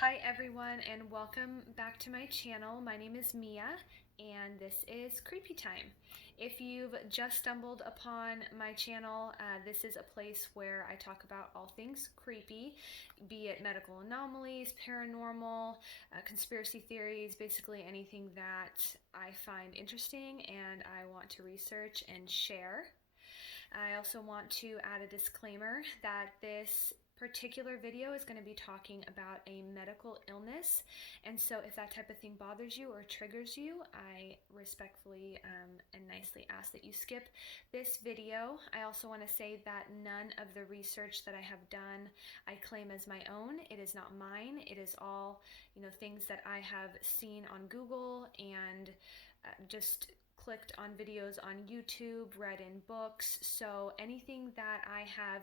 Hi everyone and welcome back to my channel. My name is Mia and this is Creepy Time. If you've just stumbled upon my channel, this is a place where I talk about all things creepy, be it medical anomalies, paranormal, conspiracy theories, basically anything that I find interesting and I want to research and share. I also want to add a disclaimer that this particular video is going to be talking about a medical illness, and so if that type of thing bothers you or triggers you, I respectfully and nicely ask that you skip this video. I also want to say that none of the research that I have done I claim as my own. It is not mine. It is all, things that I have seen on Google and just clicked on videos on YouTube, read in books. So anything that I have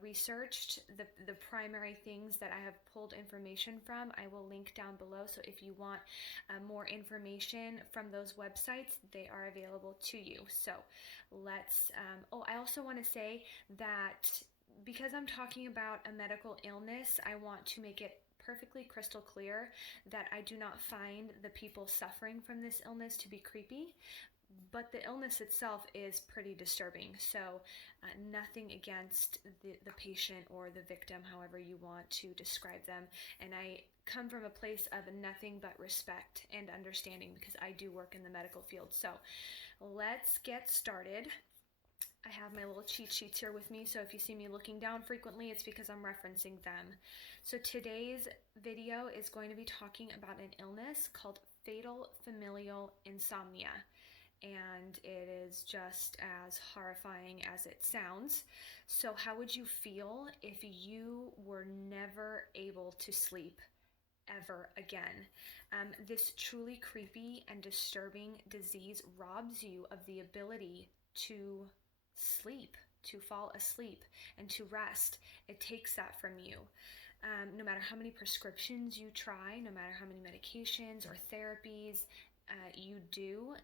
researched, the primary things that I have pulled information from, I will link down below. So if you want more information from those websites, they are available to you. So let's, I also want to say that because I'm talking about a medical illness, I want to make it perfectly crystal clear that I do not find the people suffering from this illness to be creepy, but the illness itself is pretty disturbing. So nothing against the patient or the victim, however you want to describe them. And I come from a place of nothing but respect and understanding because I do work in the medical field. So let's get started. I have my little cheat sheets here with me, so if you see me looking down frequently, it's because I'm referencing them. So today's video is going to be talking about an illness called Fatal Familial Insomnia, and it is just as horrifying as it sounds. So how would you feel if you were never able to sleep ever again? This truly creepy and disturbing disease robs you of the ability to sleep, to fall asleep, and to rest. It takes that from you. No matter how many prescriptions you try, no matter how many medications or therapies you do,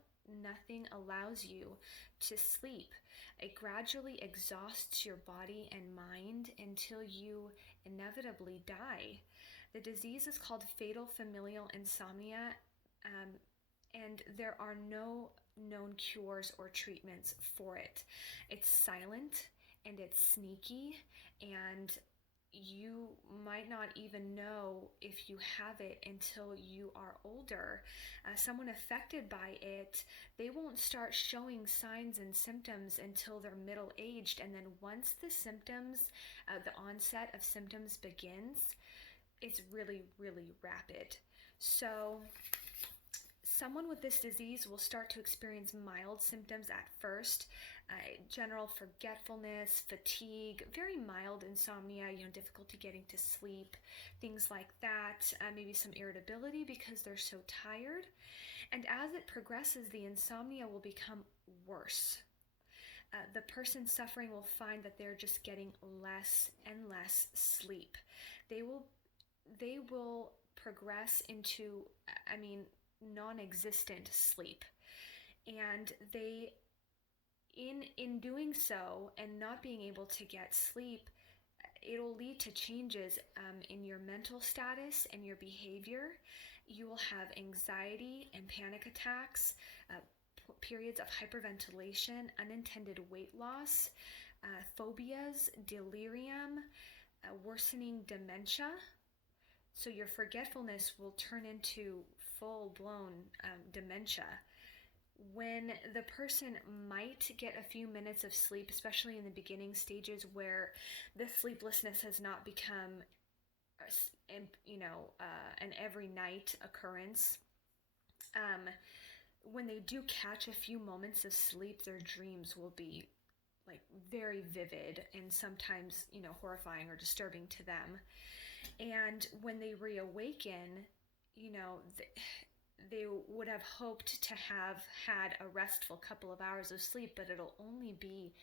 nothing allows you to sleep. It gradually exhausts your body and mind until you inevitably die. The disease is called Fatal Familial Insomnia, and there are no known cures or treatments for it. It's silent and it's sneaky, and you might not even know if you have it until you are older. Someone affected by it, they won't start showing signs and symptoms until they're middle-aged, and then once the symptoms, the onset of symptoms begins, it's really, really rapid. So someone with this disease will start to experience mild symptoms at first, general forgetfulness, fatigue, very mild insomnia, difficulty getting to sleep, things like that, maybe some irritability because they're so tired. And as it progresses, the insomnia will become worse. The person suffering will find that they're just getting less and less sleep. They will progress into, non-existent sleep, and they in doing so and not being able to get sleep, it'll lead to changes in your mental status and your behavior. You will have anxiety and panic attacks, periods of hyperventilation, unintended weight loss, phobias, delirium, worsening dementia. So your forgetfulness will turn into full-blown dementia. When the person might get a few minutes of sleep, especially in the beginning stages where the sleeplessness has not become, an every night occurrence, when they do catch a few moments of sleep, their dreams will be like very vivid and sometimes, horrifying or disturbing to them. And when they reawaken, they would have hoped to have had a restful couple of hours of sleep, but it'll only be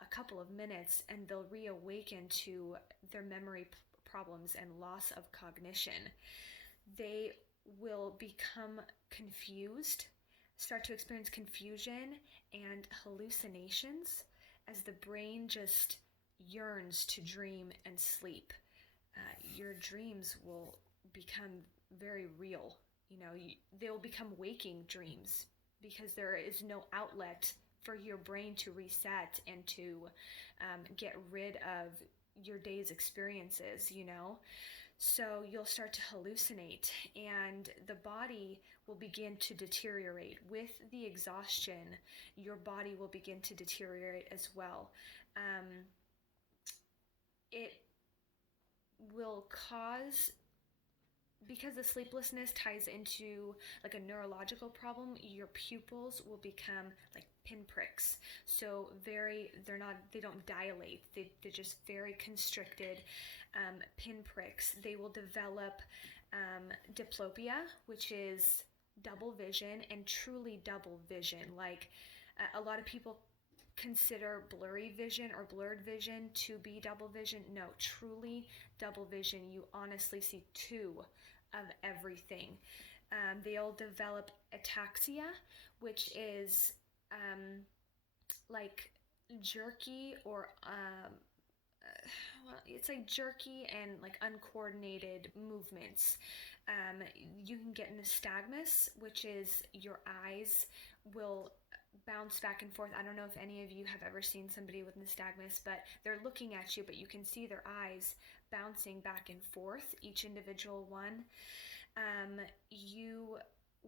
a couple of minutes, and they'll reawaken to their memory problems and loss of cognition. They will become confused, start to experience confusion and hallucinations as the brain just yearns to dream and sleep. Your dreams will become very real. They will become waking dreams because there is no outlet for your brain to reset and to get rid of your day's experiences. So you'll start to hallucinate, and the body will begin to deteriorate. With the exhaustion, your body will begin to deteriorate as well. It will cause, because the sleeplessness ties into like a neurological problem, your pupils will become like pinpricks. So they don't dilate. They're just very constricted pinpricks. They will develop diplopia, which is double vision, and truly double vision. Like a lot of people consider blurry vision or blurred vision to be double vision. No, truly double vision. You honestly see two of everything. They'll develop ataxia, which is like jerky or it's like jerky and like uncoordinated movements. You can get nystagmus, which is your eyes will bounce back and forth. I don't know if any of you have ever seen somebody with nystagmus, but they're looking at you, but you can see their eyes bouncing back and forth, each individual one. You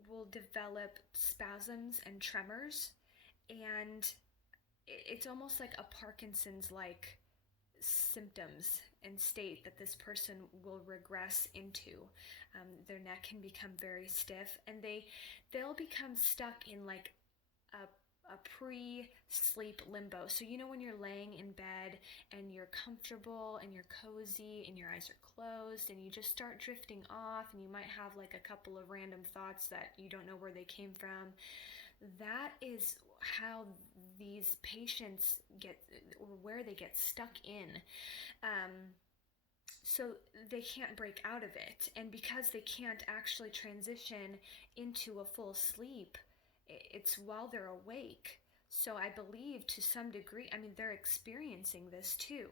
will develop spasms and tremors, and it's almost like a Parkinson's-like symptoms and state that this person will regress into. Their neck can become very stiff, and they'll become stuck in like a pre-sleep limbo. So when you're laying in bed and you're comfortable and you're cozy and your eyes are closed and you just start drifting off, and you might have like a couple of random thoughts that you don't know where they came from. That is how these patients get, or where they get stuck in. So they can't break out of it. And because they can't actually transition into a full sleep, it's while they're awake. So I believe to some degree, they're experiencing this too.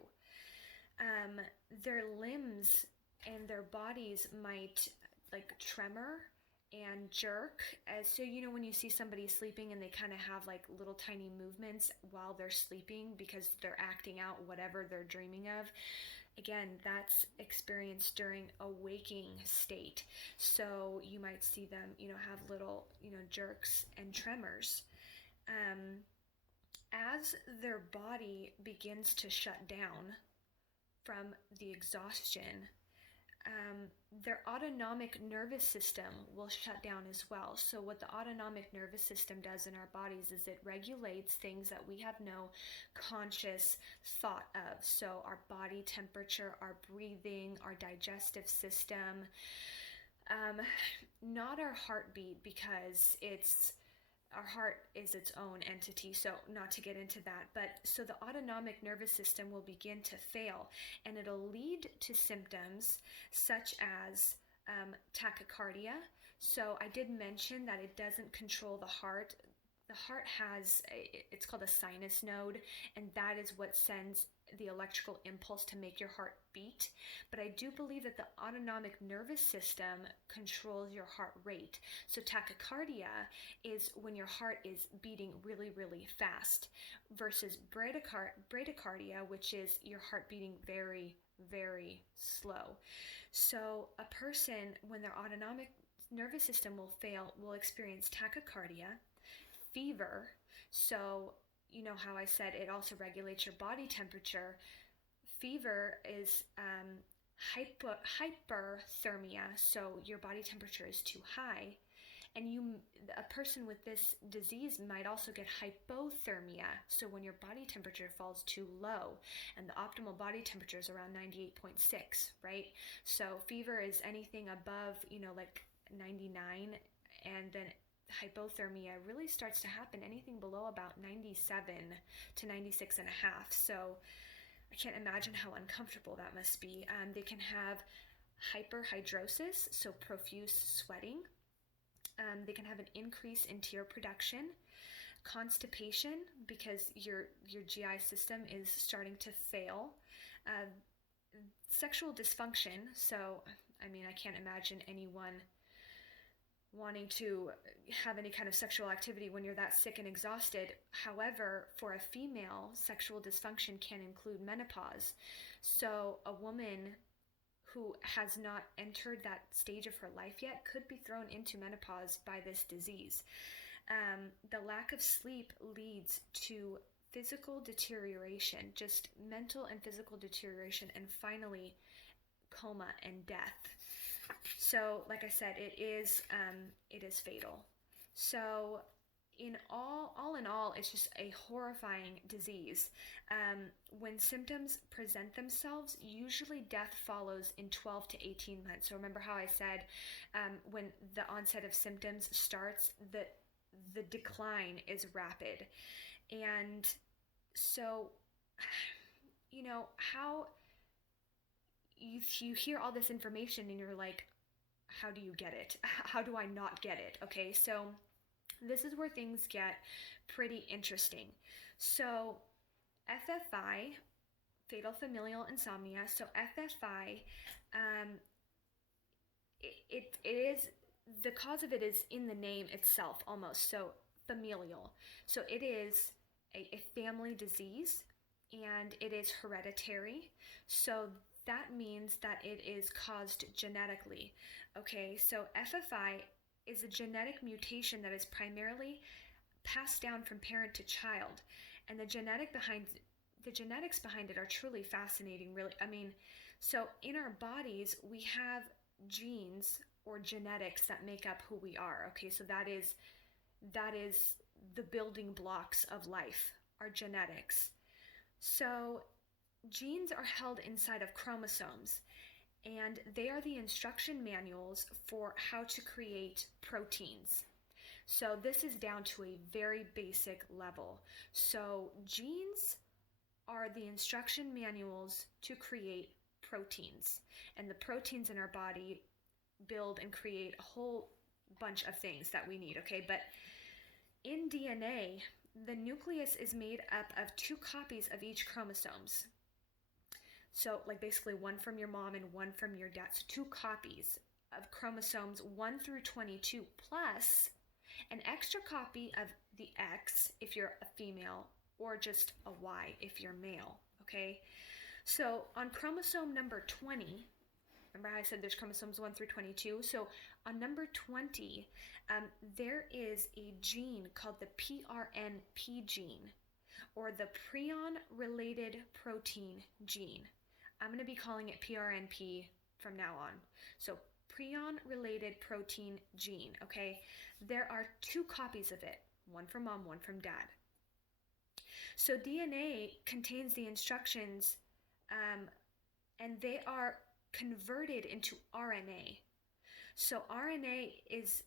Their limbs and their bodies might like tremor and jerk. So when you see somebody sleeping and they kind of have like little tiny movements while they're sleeping because they're acting out whatever they're dreaming of, again, that's experienced during a waking state. So you might see them, have little, jerks and tremors. As their body begins to shut down from the exhaustion, their autonomic nervous system will shut down as well. So what the autonomic nervous system does in our bodies is it regulates things that we have no conscious thought of. So our body temperature, our breathing, our digestive system, not our heartbeat, because our heart is its own entity, so not to get into that. But so the autonomic nervous system will begin to fail, and it'll lead to symptoms such as tachycardia. So I did mention that it doesn't control the heart. The heart has, it's called a sinus node, and that is what sends the electrical impulse to make your heart beat. But I do believe that the autonomic nervous system controls your heart rate. So tachycardia is when your heart is beating really, really fast, versus bradycardia, which is your heart beating very, very slow. So a person, when their autonomic nervous system will fail, will experience tachycardia, fever. So you know how I said it also regulates your body temperature. Fever is hyperthermia, so your body temperature is too high. And a person with this disease might also get hypothermia, so when your body temperature falls too low, and the optimal body temperature is around 98.6, right? So fever is anything above, like 99, and then hypothermia really starts to happen anything below about 97 to 96 and a half. So I can't imagine how uncomfortable that must be. They can have hyperhidrosis, so profuse sweating. They can have an increase in tear production, constipation because your GI system is starting to fail, sexual dysfunction. So I mean, I can't imagine anyone wanting to have any kind of sexual activity when you're that sick and exhausted. However, for a female, sexual dysfunction can include menopause. So a woman who has not entered that stage of her life yet could be thrown into menopause by this disease. The lack of sleep leads to physical deterioration, just mental and physical deterioration, and finally coma and death. So, like I said, it is fatal. So, all in all, it's just a horrifying disease. When symptoms present themselves, usually death follows in 12 to 18 months. So remember how I said when the onset of symptoms starts, the decline is rapid. And so, how you hear all this information and you're like, how do you get it? How do I not get it? Okay, so this is where things get pretty interesting. So FFI, Fatal Familial Insomnia. So FFI, it is, the cause of it is in the name itself almost. So familial. So it is a family disease and it is hereditary. So that means that it is caused genetically. Okay, so FFI is a genetic mutation that is primarily passed down from parent to child. And the genetics behind it are truly fascinating, really. I mean, so in our bodies, we have genes or genetics that make up who we are. Okay, so that is the building blocks of life, our genetics. So genes are held inside of chromosomes, and they are the instruction manuals for how to create proteins. So this is down to a very basic level. So genes are the instruction manuals to create proteins, and the proteins in our body build and create a whole bunch of things that we need, okay? But in DNA, the nucleus is made up of 2 copies of each chromosomes. So like basically one from your mom and one from your dad. So 2 copies of chromosomes 1 through 22 plus an extra copy of the X if you're a female, or just a Y if you're male, okay? So on chromosome number 20, remember how I said there's chromosomes 1 through 22? So on number 20, there is a gene called the PRNP gene, or the prion-related protein gene. I'm going to be calling it PRNP from now on. So prion-related protein gene, okay? There are 2 copies of it, one from mom, one from dad. So DNA contains the instructions, and they are converted into RNA. So RNA is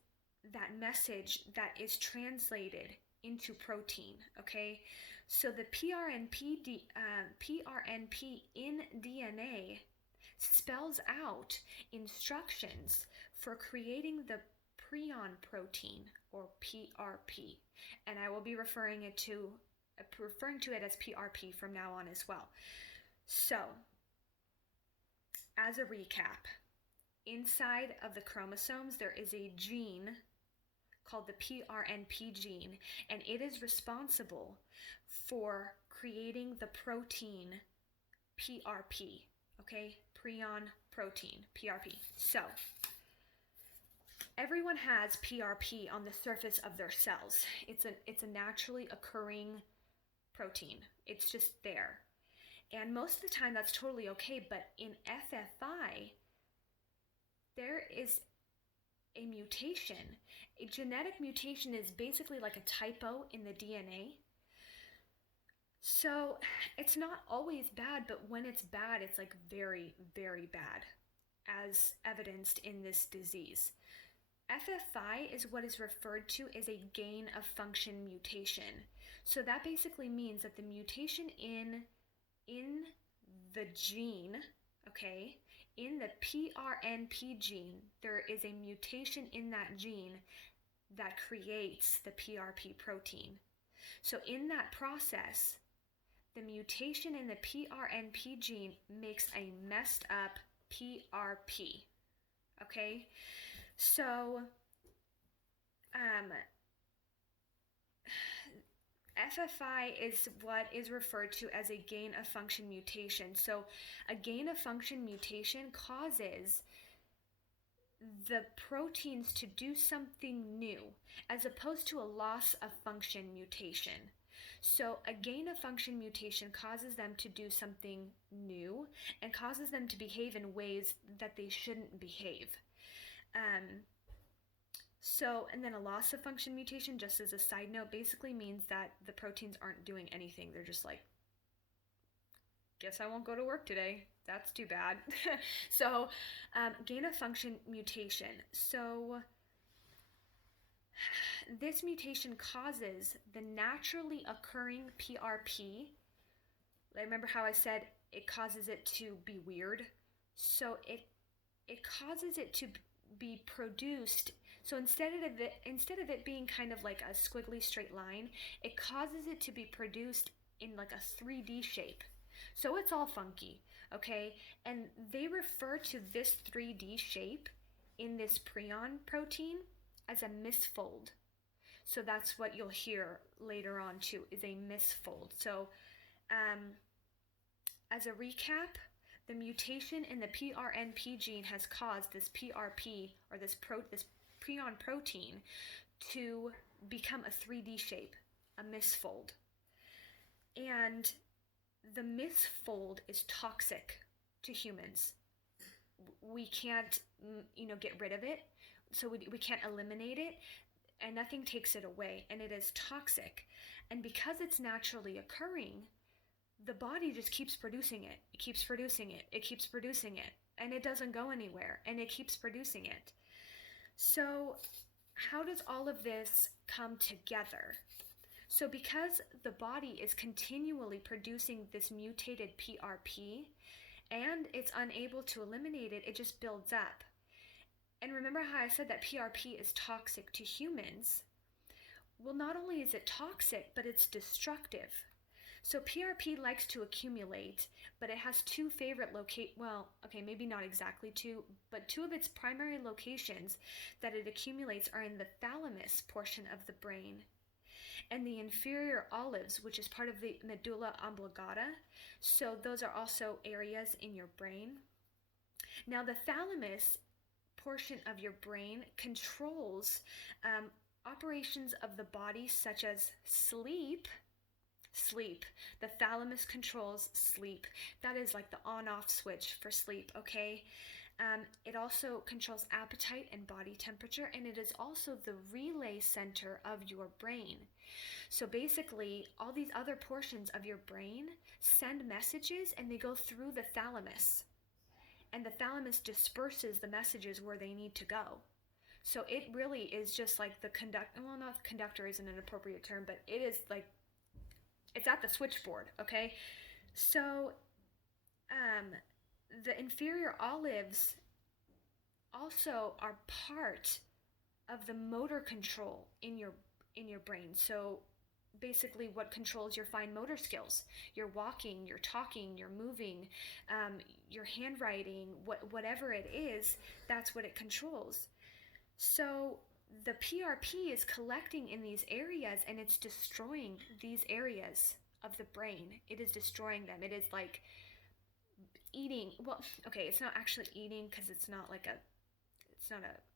that message that is translated into protein, okay? So the PRNP in DNA spells out instructions for creating the prion protein, or PRP, and I will be referring to it as PRP from now on as well. So, as a recap, inside of the chromosomes there is a gene called the PRNP gene, and it is responsible for creating the protein PRP, okay? Prion protein, PRP. So, everyone has PRP on the surface of their cells. It's a naturally occurring protein. It's just there. And most of the time that's totally okay, but in FFI, there is a mutation. A genetic mutation is basically like a typo in the DNA. So it's not always bad, but when it's bad, it's like very, very bad, as evidenced in this disease. FFI is what is referred to as a gain of function mutation. So that basically means that the mutation in the gene, okay, in the PRNP gene, there is a mutation in that gene that creates the PRP protein. So in that process, the mutation in the PRNP gene makes a messed up PRP. okay? So, um, FFI is what is referred to as a gain of function mutation. So a gain of function mutation causes the proteins to do something new, as opposed to a loss of function mutation. So a gain of function mutation causes them to do something new and causes them to behave in ways that they shouldn't behave. And then a loss of function mutation, just as a side note, basically means that the proteins aren't doing anything. They're just like, guess I won't go to work today. That's too bad. So, gain of function mutation. So, this mutation causes the naturally occurring PRP. Remember how I said it causes it to be weird? So, it causes it to be produced. So instead of it being kind of like a squiggly straight line, it causes it to be produced in like a 3D shape. So it's all funky, okay? And they refer to this 3D shape in this prion protein as a misfold. So that's what you'll hear later on too, is a misfold. So as a recap, the mutation in the PRNP gene has caused this PRP, or this prion protein, to become a 3D shape, a misfold. And the misfold is toxic to humans. We can't, get rid of it, so we can't eliminate it, and nothing takes it away, and it is toxic. And because it's naturally occurring, the body just keeps producing it. It keeps producing it. It keeps producing it. And it doesn't go anywhere. And it keeps producing it. So how does all of this come together? So because the body is continually producing this mutated PRP and it's unable to eliminate it, it just builds up. And remember how I said that PRP is toxic to humans? Well, not only is it toxic, but it's destructive. So PRP likes to accumulate, but it has two favorite maybe not exactly two, but two of its primary locations that it accumulates are in the thalamus portion of the brain and the inferior olives, which is part of the medulla oblongata. So those are also areas in your brain. Now the thalamus portion of your brain controls operations of the body such as sleep. The thalamus controls sleep. That is like the on-off switch for sleep, okay? It also controls appetite and body temperature, and it is also the relay center of your brain. So basically, all these other portions of your brain send messages, and they go through the thalamus. And the thalamus disperses the messages where they need to go. So it really is just like the not conductor isn't an appropriate term, but it is like, it's at the switchboard, okay? So the inferior olives also are part of the motor control in your brain. So basically what controls your fine motor skills, your walking, your talking, your moving, your handwriting, whatever it is, that's what it controls. So the PRP is collecting in these areas and it's destroying these areas of the brain. It is destroying them. It is like eating. Well, okay, it's not actually eating because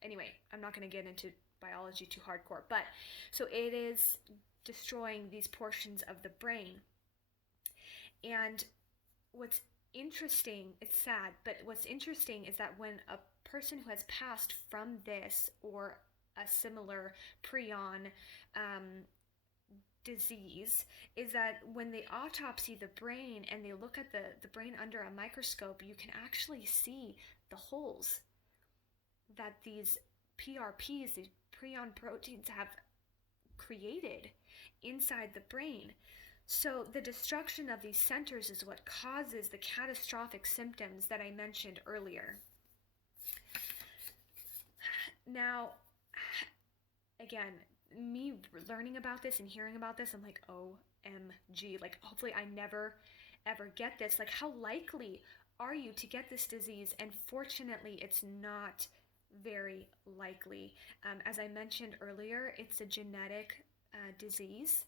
anyway, I'm not going to get into biology too hardcore, but so it is destroying these portions of the brain. And what's interesting, it's sad, but what's interesting is that when a person who has passed from this or a similar prion disease, is that when they autopsy the brain and they look at the brain under a microscope, you can actually see the holes that these PRPs, these prion proteins, have created inside the brain. So the destruction of these centers is what causes the catastrophic symptoms that I mentioned earlier. Now, again, me learning about this and hearing about this, I'm like, OMG, like hopefully I never ever get this. Like, how likely are you to get this disease? And fortunately, it's not very likely. As I mentioned earlier, it's a genetic disease.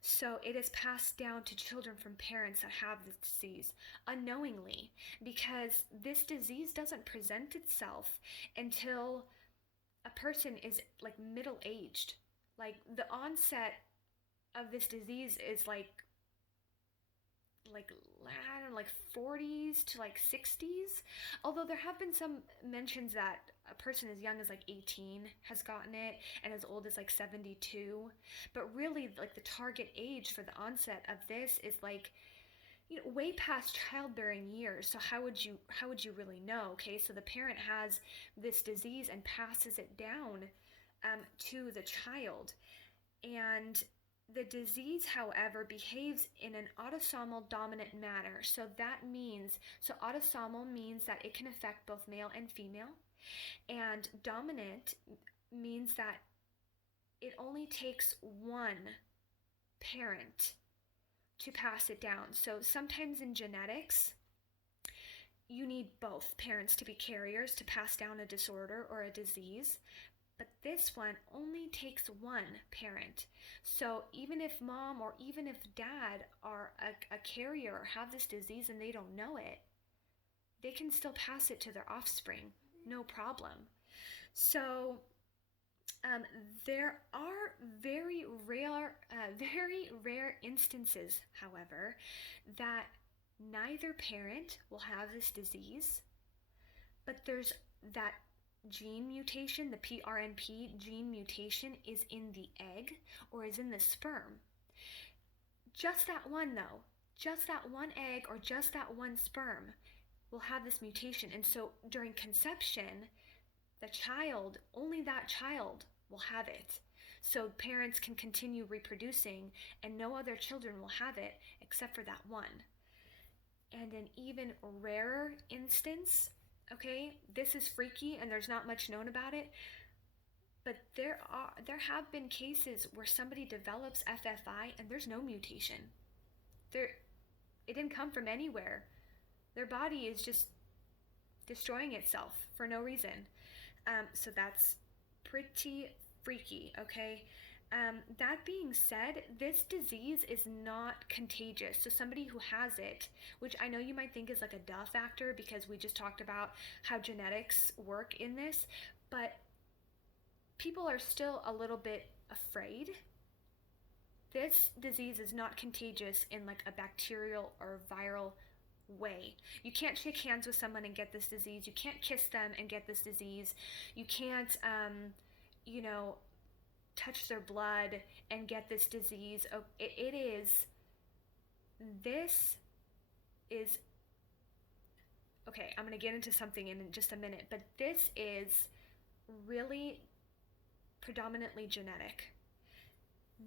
So it is passed down to children from parents that have this disease unknowingly, because this disease doesn't present itself until a person is like middle aged. Like the onset of this disease is I don't know, like 40s to like 60s. Although there have been some mentions that a person as young as like 18 has gotten it and as old as like 72. But really, like the target age for the onset of this is like, way past childbearing years. So how would you really know? Okay, so the parent has this disease and passes it down to the child. And the disease, however, behaves in an autosomal dominant manner. So autosomal means that it can affect both male and female. And dominant means that it only takes one parent to pass it down. So sometimes in genetics, you need both parents to be carriers to pass down a disorder or a disease. But this one only takes one parent. So even if mom or even if dad are a carrier or have this disease and they don't know it, they can still pass it to their offspring, no problem. So there are very rare instances, however, that neither parent will have this disease, but there's that gene mutation, the PRNP gene mutation, is in the egg or is in the sperm. Just that one, though, just that one egg or just that one sperm will have this mutation. And so during conception, only that child will have it. So parents can continue reproducing and no other children will have it except for that one. And an even rarer instance, okay, this is freaky and there's not much known about it, but there have been cases where somebody develops FFI and there's no mutation. It didn't come from anywhere. Their body is just destroying itself for no reason. So that's pretty freaky, okay? That being said, this disease is not contagious. So somebody who has it, which I know you might think is like a duh factor because we just talked about how genetics work in this, but people are still a little bit afraid. This disease is not contagious in like a bacterial or viral way. You can't shake hands with someone and get this disease. You can't kiss them and get this disease. You can't, touch their blood and get this disease. This is, okay, I'm going to get into something in just a minute, but this is really predominantly genetic.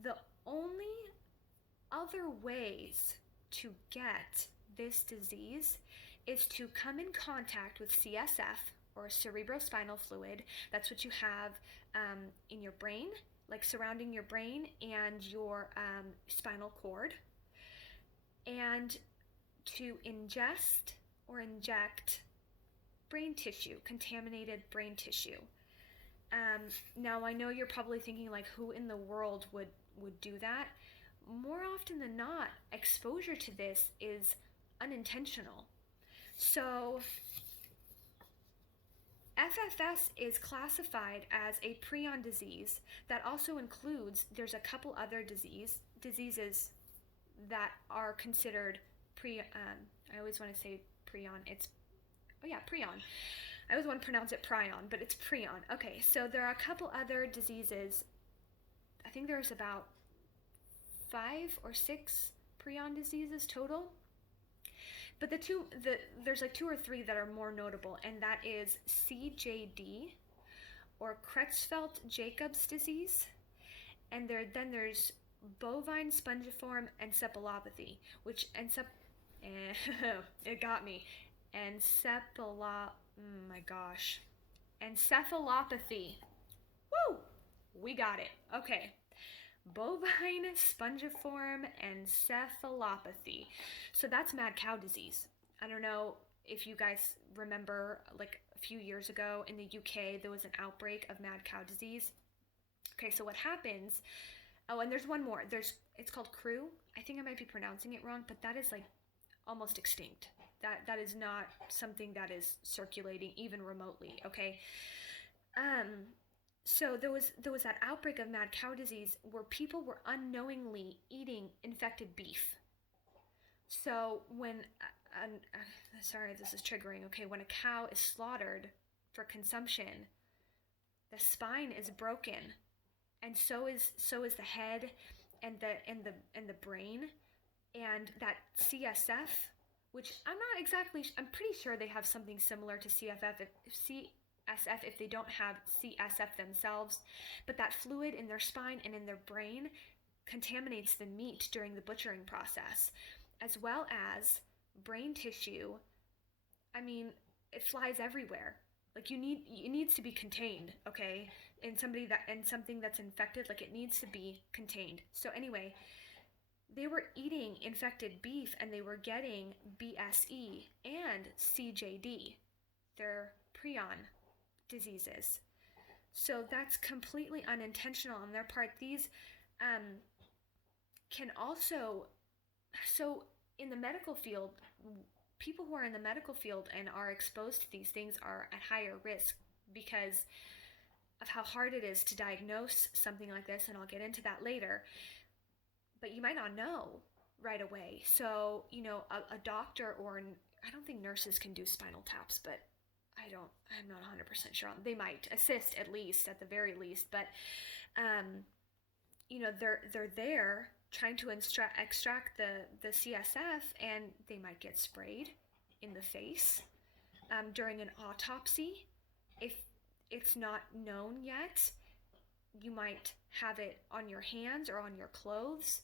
The only other ways to get this disease is to come in contact with CSF or cerebrospinal fluid. That's what you have in your brain, like surrounding your brain and your spinal cord, and to ingest or inject brain tissue, contaminated brain tissue. Now I know you're probably thinking like, who in the world would do that? More often than not, exposure to this is unintentional. So FFS is classified as a prion disease that also includes, there's a couple other diseases that are considered I always want to say prion. Prion. I always want to pronounce it prion, but it's prion. Okay, so there are a couple other diseases. I think there's about 5 or 6 prion diseases total. But there's like 2 or 3 that are more notable, and that is CJD or Creutzfeldt-Jacobs disease, and then there's bovine spongiform encephalopathy, which it got me. Encephalopathy. Woo! We got it. Okay. Bovine spongiform encephalopathy. So that's mad cow disease. I don't know if you guys remember, like a few years ago in the UK, there was an outbreak of mad cow disease. Okay, so what happens? Oh, and there's one more. It's called Crew. I think I might be pronouncing it wrong, but that is like almost extinct. That is not something that is circulating even remotely. Okay. Um, so there was that outbreak of mad cow disease where people were unknowingly eating infected beef. So when sorry, this is triggering. Okay, when a cow is slaughtered for consumption, the spine is broken, and so is the head, and the brain, and that CSF, which I'm pretty sure they have something similar to CSF if they don't have CSF themselves, but that fluid in their spine and in their brain contaminates the meat during the butchering process, as well as brain tissue. I mean, it flies everywhere. Like it needs to be contained, okay? In something that's infected, like it needs to be contained. So anyway, they were eating infected beef and they were getting BSE and CJD. They're prion diseases. So that's completely unintentional on their part. These can also, so in the medical field, people who are in the medical field and are exposed to these things are at higher risk because of how hard it is to diagnose something like this, and I'll get into that later. But you might not know right away. So, a doctor I don't think nurses can do spinal taps, but I'm not 100% sure. They might assist at the very least, but they're there trying to extract the CSF, and they might get sprayed in the face during an autopsy. If it's not known yet, you might have it on your hands or on your clothes.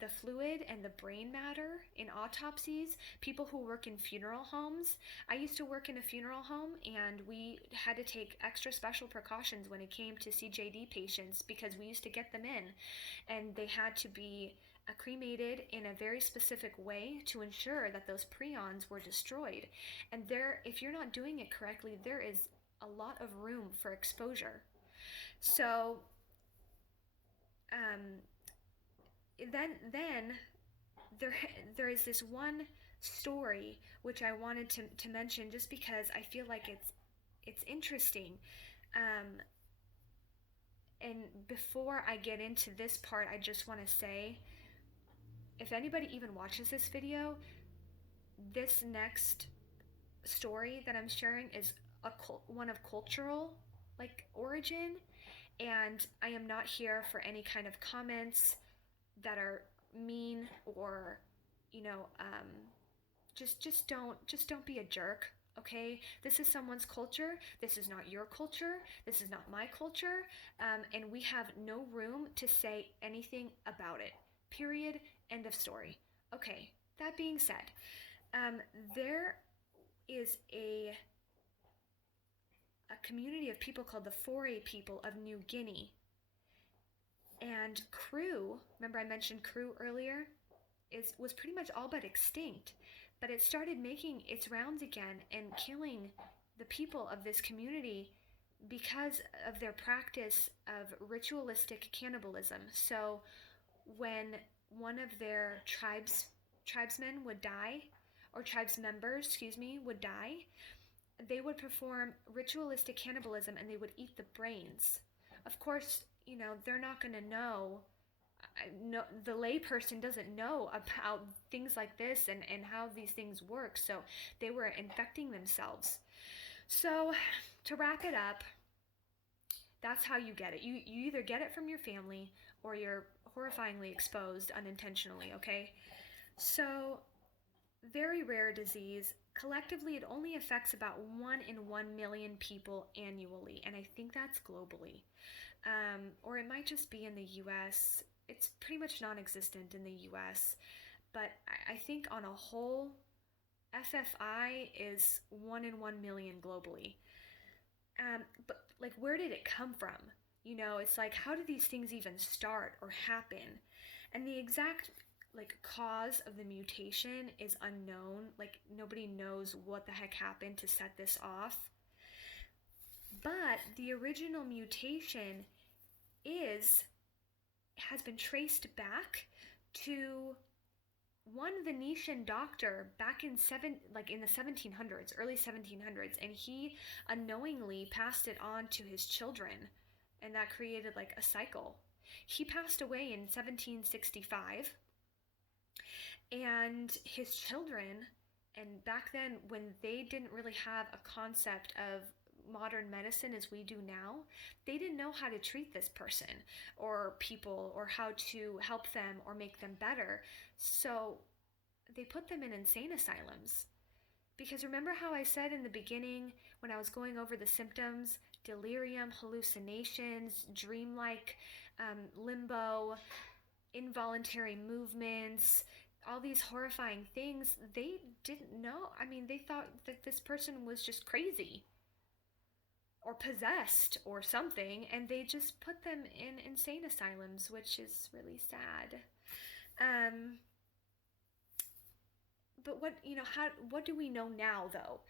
The fluid and the brain matter in autopsies. People who work in funeral homes. I used to work in a funeral home, and we had to take extra special precautions when it came to CJD patients because we used to get them in, and they had to be cremated in a very specific way to ensure that those prions were destroyed. And if you're not doing it correctly, there is a lot of room for exposure. So then there is this one story which I wanted to mention just because I feel like it's interesting. And before I get into this part, I just want to say, if anybody even watches this video, this next story that I'm sharing is one of cultural origin, and I am not here for any kind of comments that are mean or just don't be a jerk. Okay, this is someone's culture. This is not your culture. This is not my culture, and we have no room to say anything about it. Period. End of story. Okay, that being said, there is a community of people called the Foray people of New Guinea. And Crew, remember I mentioned Crew earlier, was pretty much all but extinct. But it started making its rounds again and killing the people of this community because of their practice of ritualistic cannibalism. So when one of their tribesmen would die, or tribes members, would die, they would perform ritualistic cannibalism and they would eat the brains. Of course, they're not going to know. No, the layperson doesn't know about things like this and how these things work, so they were infecting themselves. So to wrap it up, that's how you get it. You either get it from your family or you're horrifyingly exposed unintentionally, okay? So, very rare disease. Collectively, it only affects about 1 in 1 million people annually, and I think that's globally. Or it might just be in the US. It's pretty much non-existent in the US, but I think on a whole, FFI is 1 in 1 million globally. But where did it come from? It's like, how do these things even start or happen? And the exact like cause of the mutation is unknown. Like nobody knows what the heck happened to set this off. But the original mutation has been traced back to one Venetian doctor back in the 1700s, early 1700s, and he unknowingly passed it on to his children, and that created like a cycle. He passed away in 1765, and his children, and back then when they didn't really have a concept of modern medicine as we do now, they didn't know how to treat this person or people or how to help them or make them better. So they put them in insane asylums. Because remember how I said in the beginning when I was going over the symptoms, delirium, hallucinations, dreamlike limbo, involuntary movements, all these horrifying things, they didn't know. I mean, they thought that this person was just crazy or possessed or something, and they just put them in insane asylums, which is really sad. But what do we know now, though?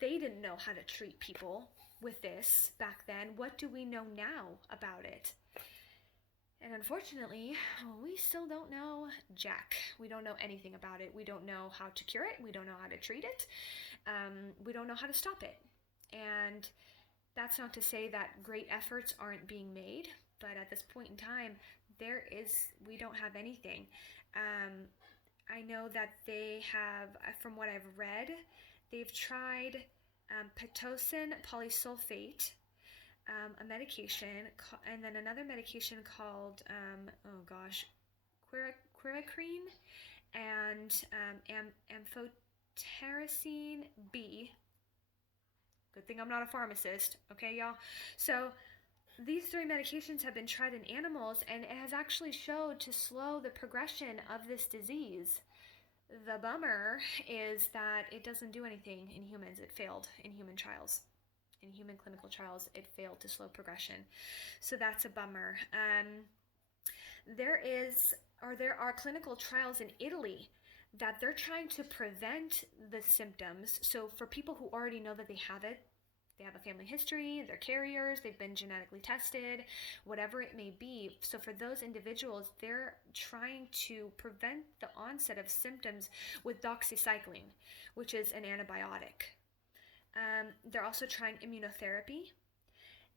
They didn't know how to treat people with this back then. What do we know now about it? And unfortunately, we still don't know jack. We don't know anything about it. We don't know how to cure it. We don't know how to treat it. We don't know how to stop it. And that's not to say that great efforts aren't being made, but at this point in time, we don't have anything. I know that they have, from what I've read, they've tried Pitocin polysulfate, a medication, and then another medication called, quiracrine, and amphotericin B. Good thing I'm not a pharmacist, okay, y'all? So these 3 medications have been tried in animals, and it has actually showed to slow the progression of this disease. The bummer is that it doesn't do anything in humans. It failed in human trials. In human clinical trials, it failed to slow progression. So that's a bummer. There are clinical trials in Italy that they're trying to prevent the symptoms. So for people who already know that they have it, they have a family history, they're carriers, they've been genetically tested, whatever it may be. So for those individuals, they're trying to prevent the onset of symptoms with doxycycline, which is an antibiotic. They're also trying immunotherapy.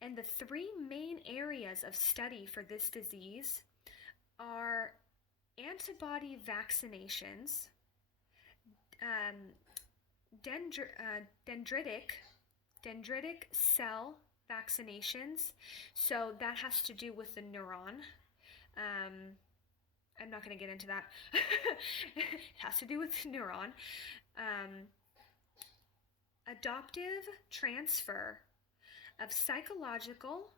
And the 3 main areas of study for this disease are antibody vaccinations, dendritic cell vaccinations. So that has to do with the neuron. I'm not going to get into that. It has to do with the neuron. Adoptive transfer of psychological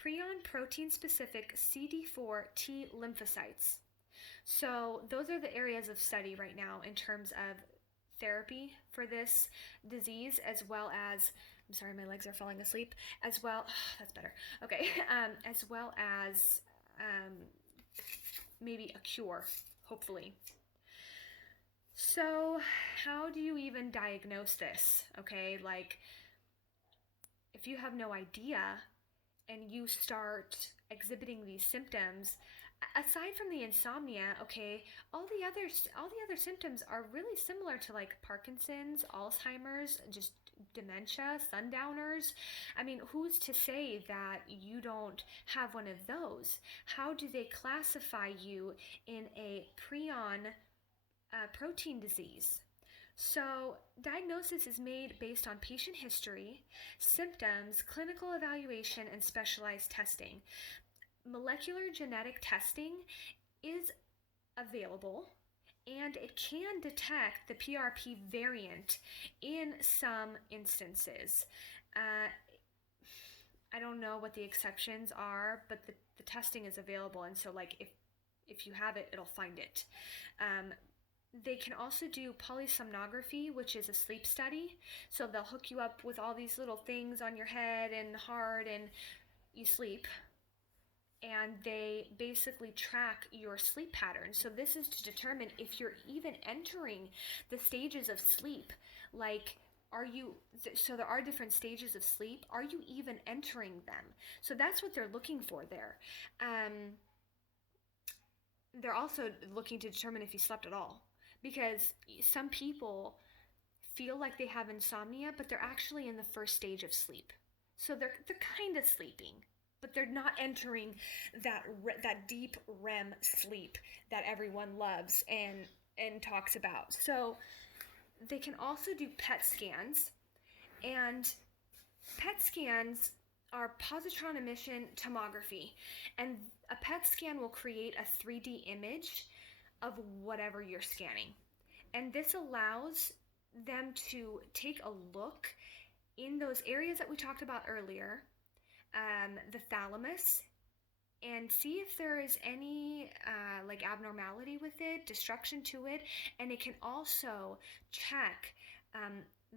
prion protein specific CD4 T lymphocytes. So those are the areas of study right now in terms of therapy for this disease, as well as, I'm sorry, my legs are falling asleep, as well, that's better, okay, as well as maybe a cure, hopefully. So how do you even diagnose this, okay? Like, if you have no idea and you start exhibiting these symptoms, aside from the insomnia, okay, all the other symptoms are really similar to like Parkinson's, Alzheimer's, just dementia, sundowners. I mean, who's to say that you don't have one of those? How do they classify you in a prion protein disease? So diagnosis is made based on patient history, symptoms, clinical evaluation, and specialized testing. Molecular genetic testing is available, and it can detect the PRP variant in some instances. I don't know what the exceptions are, but the testing is available, and so like if you have it, it'll find it. They can also do polysomnography, which is a sleep study. So they'll hook you up with all these little things on your head and heart, and you sleep. and they basically track your sleep patterns. So this is to determine if you're even entering the stages of sleep. Like, so there are different stages of sleep. Are you even entering them? So that's what they're looking for there. They're also looking to determine if you slept at all, because some people feel like they have insomnia, but they're actually in the first stage of sleep. So they're kind of sleeping, but they're not entering that deep REM sleep that everyone loves and talks about. So they can also do PET scans, and PET scans are positron emission tomography, and a PET scan will create a 3D image of whatever you're scanning. And this allows them to take a look in those areas that we talked about earlier, the thalamus, and see if there is any like abnormality with it, destruction to it, and it can also check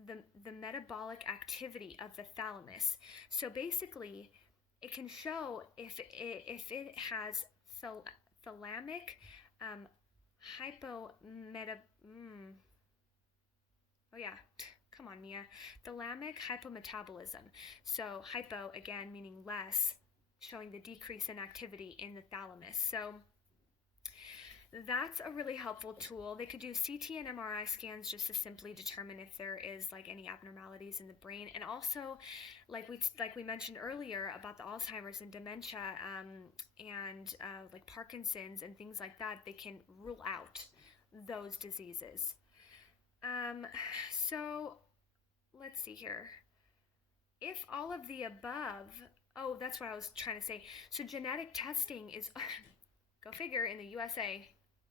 the metabolic activity of the thalamus. So basically, it can show if it has thalamic hypometa. Oh yeah, come on, Mia. Thalamic hypometabolism. So hypo again meaning less, showing the decrease in activity in the thalamus. So that's a really helpful tool. They could do CT and MRI scans just to simply determine if there is like any abnormalities in the brain, and also, like we mentioned earlier about the Alzheimer's and dementia, and like Parkinson's and things like that, they can rule out those diseases. So let's see here. If all of the above, oh, that's what I was trying to say. So genetic testing is, go figure, in the USA.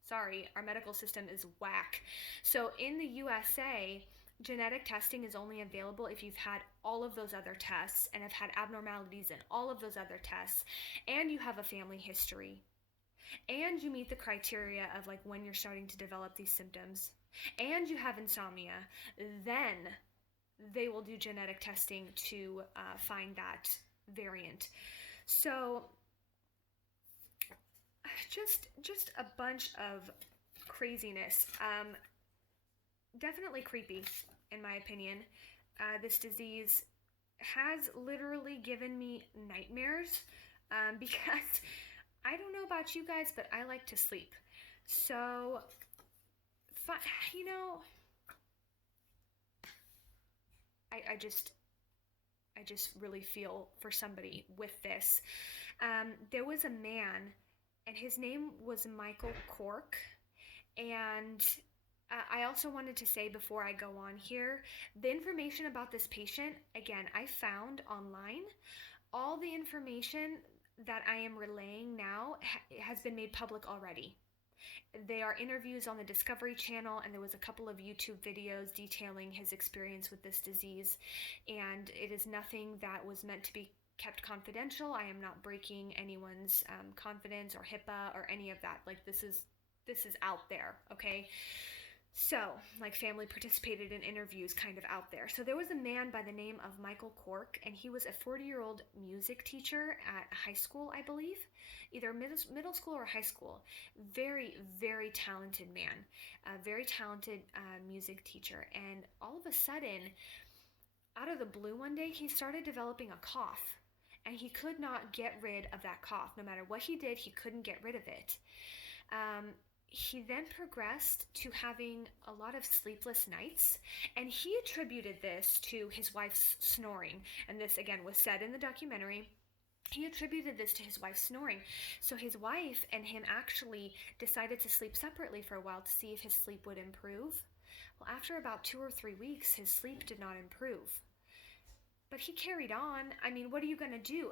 Sorry, our medical system is whack. So in the USA, genetic testing is only available if you've had all of those other tests and have had abnormalities in all of those other tests, and you have a family history, and you meet the criteria of like when you're starting to develop these symptoms, and you have insomnia. Then they will do genetic testing to find that variant. So just a bunch of craziness. Definitely creepy, in my opinion. This disease has literally given me nightmares, because I don't know about you guys, but I like to sleep. So, you know, I just really feel for somebody with this. There was a man, and his name was Michael Cork, and I also wanted to say before I go on here, the information about this patient, again, I found online. All the information that I am relaying now has been made public already. They are interviews on the Discovery Channel, and there was a couple of YouTube videos detailing his experience with this disease, and it is nothing that was meant to be kept confidential. I am not breaking anyone's confidence or HIPAA or any of that. Like, this is out there, okay? So, like, family participated in interviews kind of out there. So there was a man by the name of Michael Cork, and he was a 40-year-old music teacher at high school, I believe, either middle school or high school. Very, very talented man, a very talented music teacher. And all of a sudden, out of the blue one day, he started developing a cough, and he could not get rid of that cough. No matter what he did, he couldn't get rid of it. He then progressed to having a lot of sleepless nights, and he attributed this to his wife's snoring. And this, again, was said in the documentary. He attributed this to his wife snoring. So his wife and him actually decided to sleep separately for a while to see if his sleep would improve. Well, after about 2 or 3 weeks, his sleep did not improve. But he carried on. I mean, what are you going to do?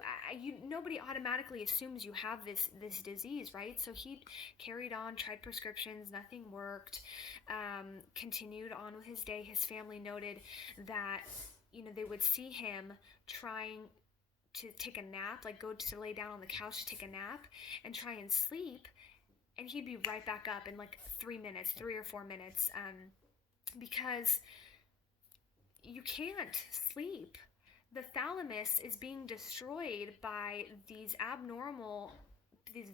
Nobody automatically assumes you have this disease, right? So he carried on, tried prescriptions, nothing worked, continued on with his day. His family noted that, they would see him trying to take a nap, like go to lay down on the couch to take a nap and try and sleep, and he'd be right back up in like 3 or 4 minutes, because you can't sleep. the thalamus is being destroyed by these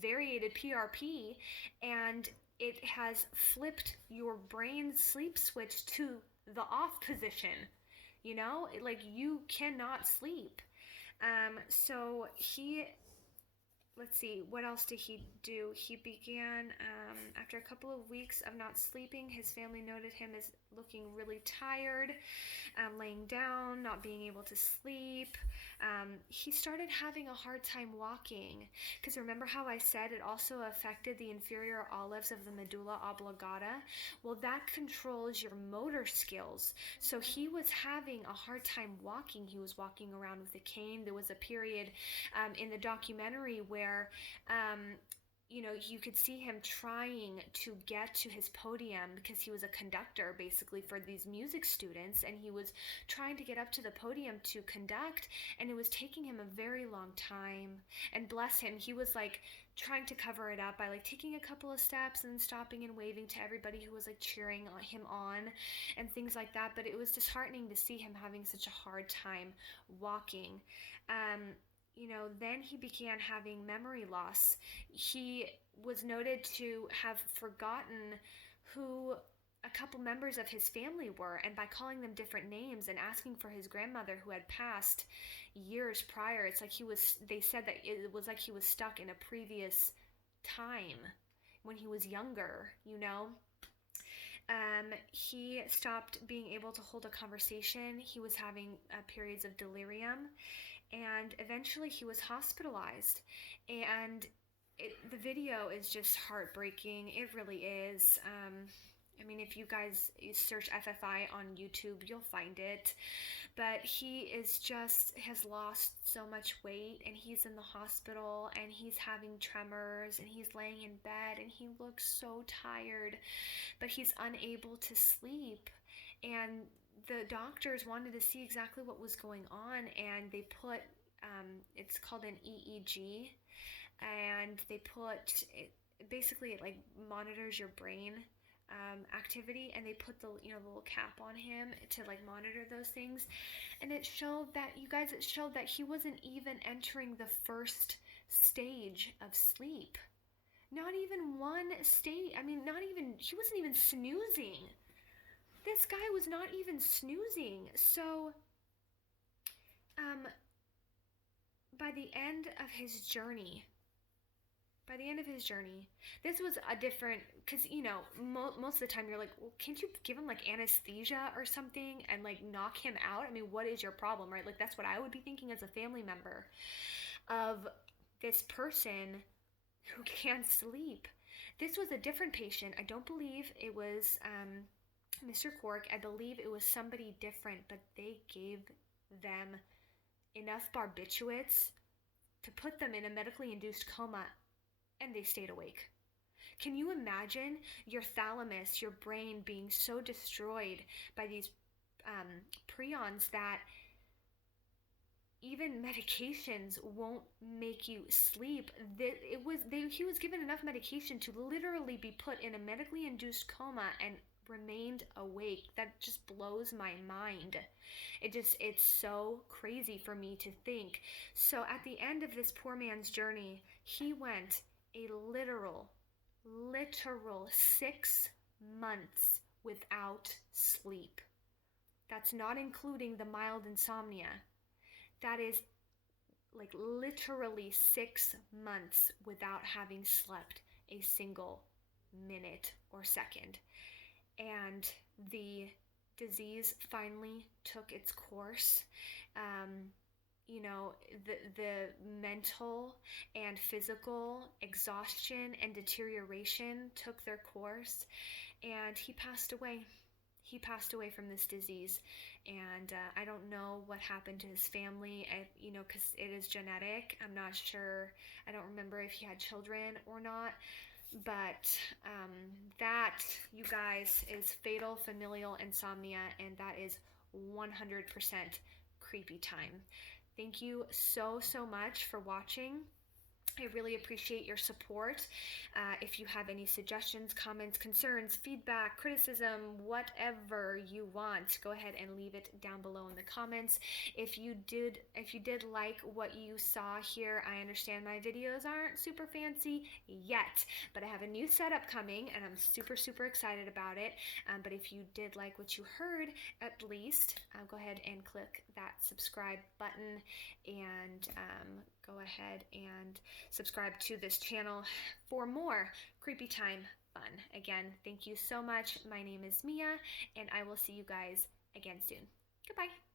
variated PRP, and it has flipped your brain's sleep switch to the off position. Like you cannot sleep. So let's see, what else did he do? He began, after a couple of weeks of not sleeping, his family noted him as looking really tired, laying down, not being able to sleep. He started having a hard time walking, because remember how I said it also affected the inferior olives of the medulla oblongata? Well, that controls your motor skills. So he was having a hard time walking. He was walking around with a cane. There was a period in the documentary where you could see him trying to get to his podium, because he was a conductor basically for these music students, and he was trying to get up to the podium to conduct, and it was taking him a very long time. And bless him, he was like trying to cover it up by like taking a couple of steps and stopping and waving to everybody who was like cheering him on and things like that. But it was disheartening to see him having such a hard time walking. Then he began having memory loss. He was noted to have forgotten who a couple members of his family were, and by calling them different names and asking for his grandmother who had passed years prior, it's like they said that it was like he was stuck in a previous time when he was younger. He stopped being able to hold a conversation. He was having periods of delirium, and eventually he was hospitalized. And the video is just heartbreaking. It really is. If you guys search FFI on YouTube, you'll find it. But he has lost so much weight, and he's in the hospital, and he's having tremors, and he's laying in bed, and he looks so tired, but he's unable to sleep. And the doctors wanted to see exactly what was going on, and they put, it's called an EEG, and they put, basically it like monitors your brain activity, and they put the little cap on him to like monitor those things, and it showed that he wasn't even entering the first stage of sleep. Not even one stage. He wasn't even snoozing. This guy was not even snoozing. So by the end of his journey, this was a different, because most of the time you're like, well, can't you give him like anesthesia or something and like knock him out? What is your problem, right? Like that's what I would be thinking as a family member of this person who can't sleep. This was a different patient. I don't believe it was Mr. Cork. I believe it was somebody different, but they gave them enough barbiturates to put them in a medically induced coma, and they stayed awake. Can you imagine your thalamus, your brain, being so destroyed by these prions that even medications won't make you sleep? He was given enough medication to literally be put in a medically induced coma and remained awake. That just blows my mind. It's so crazy for me to think. So at the end of this poor man's journey, he went a literal 6 months without sleep. That's not including the mild insomnia. That is like literally 6 months without having slept a single minute or second. And the disease finally took its course. The mental and physical exhaustion and deterioration took their course, and he passed away. He passed away from this disease, and I don't know what happened to his family, because it is genetic. I'm not sure. I don't remember if he had children or not, but that, you guys, is fatal familial insomnia, and that is 100% creepy time. Thank you so much for watching. I really appreciate your support. If you have any suggestions, comments, concerns, feedback, criticism, whatever you want, go ahead and leave it down below in the comments. If you did like what you saw here, I understand my videos aren't super fancy yet, but I have a new setup coming and I'm super excited about it. But if you did like what you heard, at least go ahead and click that subscribe button and go ahead and subscribe to this channel for more Creepy Time fun. Again, thank you so much. My name is Mia, and I will see you guys again soon. Goodbye.